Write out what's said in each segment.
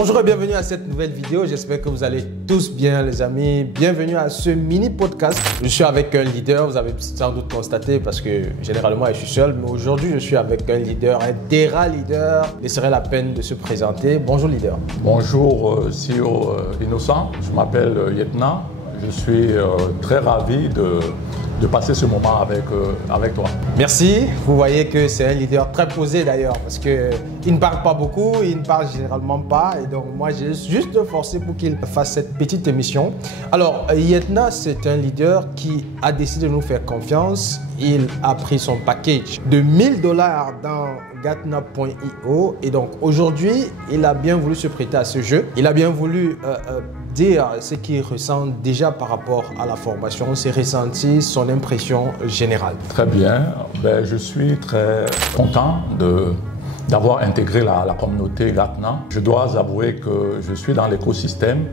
Bonjour et bienvenue à cette nouvelle vidéo. J'espère que vous allez tous bien les amis. Bienvenue à ce mini podcast. Je suis avec un leader, vous avez sans doute constaté parce que généralement je suis seul. Mais aujourd'hui je suis avec un leader, un DERA leader. Il serait la peine de se présenter. Bonjour leader. Bonjour CEO Innocent, je m'appelle Yetna. Je suis très ravi de passer ce moment avec toi. Merci. Vous voyez que c'est un leader très posé d'ailleurs parce qu'il ne parle pas beaucoup, il ne parle généralement pas. Et donc moi, j'ai juste forcé pour qu'il fasse cette petite émission. Alors, Yetna, c'est un leader qui a décidé de nous faire confiance. Il a pris son package de $1000 dans Gatna.io et donc aujourd'hui, il a bien voulu se prêter à ce jeu. Il a bien voulu dire ce qu'il ressent déjà par rapport à la formation, ses ressentis, son impression générale. Très bien, je suis très content d'avoir intégré la communauté Gatna. Je dois avouer que je suis dans l'écosystème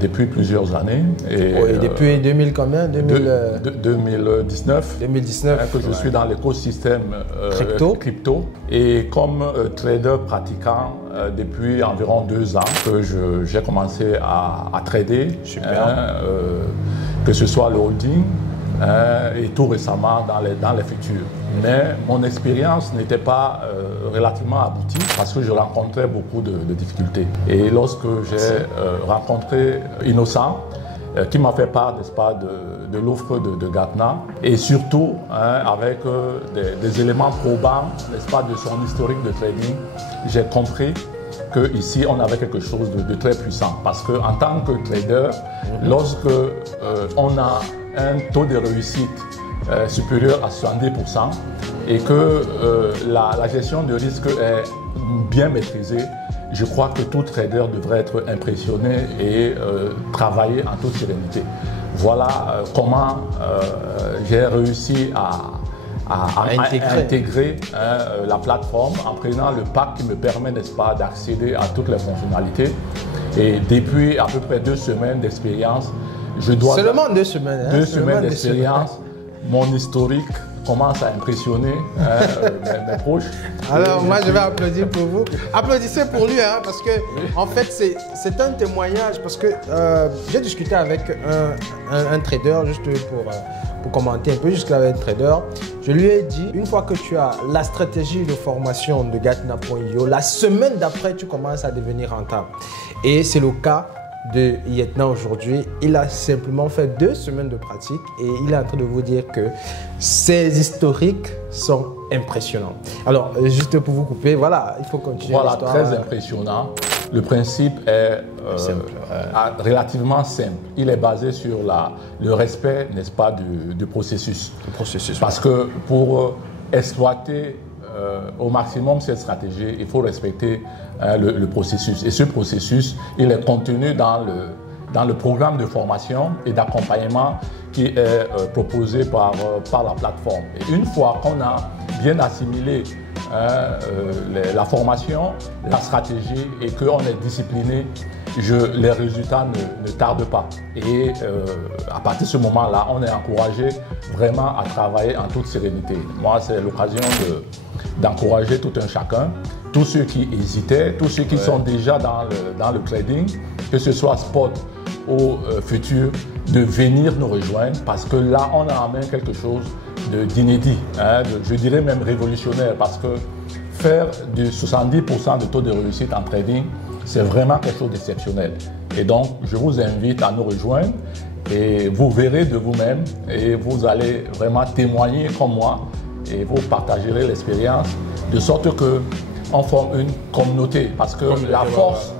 depuis plusieurs années. Oui, depuis 2000 combien 2019. 2019. Que je suis dans l'écosystème crypto. Et comme trader pratiquant depuis environ 2 ans que j'ai commencé à trader. Super. Que ce soit le holding et tout récemment dans les futurs. Mais mon expérience n'était pas relativement aboutie parce que je rencontrais beaucoup de difficultés. Et lorsque j'ai rencontré Innocent, qui m'a fait part, n'est-ce pas, de l'offre de Gatna et surtout avec des éléments probants, n'est-ce pas, de son historique de trading, j'ai compris qu'ici on avait quelque chose de très puissant parce qu'en tant que trader, lorsque on a un taux de réussite supérieur à 70% et que la gestion de risque est bien maîtrisée, je crois que tout trader devrait être impressionné et travailler en toute sérénité. Voilà comment j'ai réussi à intégrer la plateforme en prenant le pack qui me permet, n'est-ce pas, d'accéder à toutes les fonctionnalités. Et depuis à peu près 2 semaines d'expérience, je dois... Seulement 2 semaines. 2 semaines d'expérience, mon historique commence à impressionner mes proches. Alors moi je vais applaudir pour vous. Applaudissez pour lui parce que en fait c'est un témoignage parce que j'ai discuté avec un trader juste pour commenter un peu jusqu'à un trader. Je lui ai dit, une fois que tu as la stratégie de formation de Gatna.io, la semaine d'après tu commences à devenir rentable. Et c'est le cas de Yetna aujourd'hui. Il a simplement fait 2 semaines de pratique et il est en train de vous dire que ses historiques sont impressionnants. Alors, juste pour vous couper, voilà, il faut continuer l'histoire. Voilà, très impressionnant. Le principe est relativement simple. Il est basé sur le respect, n'est-ce pas, du processus. Le processus. Parce que pour exploiter au maximum cette stratégie, il faut respecter le processus. Et ce processus, il est contenu dans le programme de formation et d'accompagnement qui est proposé par la plateforme. Et une fois qu'on a bien assimilé la formation, la stratégie et qu'on est discipliné, les résultats ne tardent pas. Et à partir de ce moment-là, on est encouragé vraiment à travailler en toute sérénité. Moi, c'est l'occasion d'encourager tout un chacun, tous ceux qui hésitaient, tous ceux qui sont déjà dans le trading, que ce soit spot ou futur, de venir nous rejoindre parce que là, on a en main quelque chose d'inédit, je dirais même révolutionnaire parce que faire du 70% de taux de réussite en trading, c'est vraiment quelque chose d'exceptionnel. Et donc, je vous invite à nous rejoindre et vous verrez de vous-même et vous allez vraiment témoigner comme moi et vous partagerez l'expérience de sorte qu'on forme une communauté parce que la force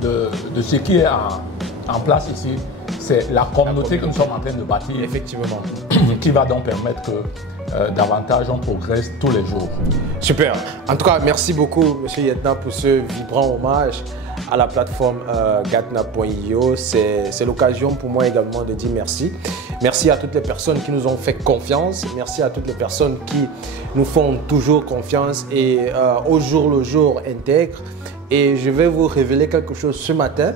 de ce qui est en place ici, c'est la communauté que nous sommes en train de bâtir. Effectivement. Qui va donc permettre que davantage on progresse tous les jours. Super. En tout cas, merci beaucoup, M. Yetna, pour ce vibrant hommage à la plateforme Gatna.io. C'est l'occasion pour moi également de dire merci. Merci à toutes les personnes qui nous ont fait confiance. Merci à toutes les personnes qui nous font toujours confiance et au jour le jour intègrent. Et je vais vous révéler quelque chose ce matin.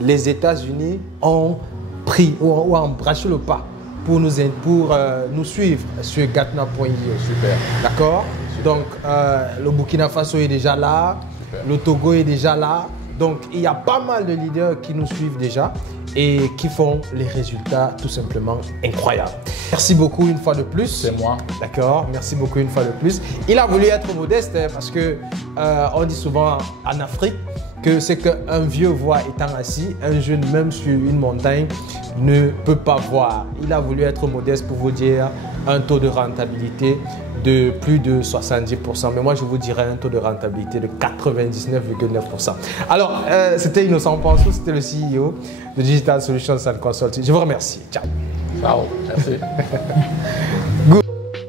Les États-Unis ont pris ou ont embrassé le pas pour nous suivre sur Gatna.io. Super. D'accord? Donc, le Burkina Faso est déjà là, le Togo est déjà là, Donc, il y a pas mal de leaders qui nous suivent déjà et qui font les résultats tout simplement incroyables. Merci beaucoup une fois de plus. C'est moi. D'accord, merci beaucoup une fois de plus. Il a voulu être modeste parce que on dit souvent en Afrique que c'est qu'un vieux voit étant assis, un jeune même sur une montagne ne peut pas voir. Il a voulu être modeste pour vous dire un taux de rentabilité de plus de 70%. Mais moi, je vous dirais un taux de rentabilité de 99,9%. Alors, c'était Innocent Pansou, c'était le CEO de Digital Solutions and Consulting. Je vous remercie. Ciao. Ciao, merci.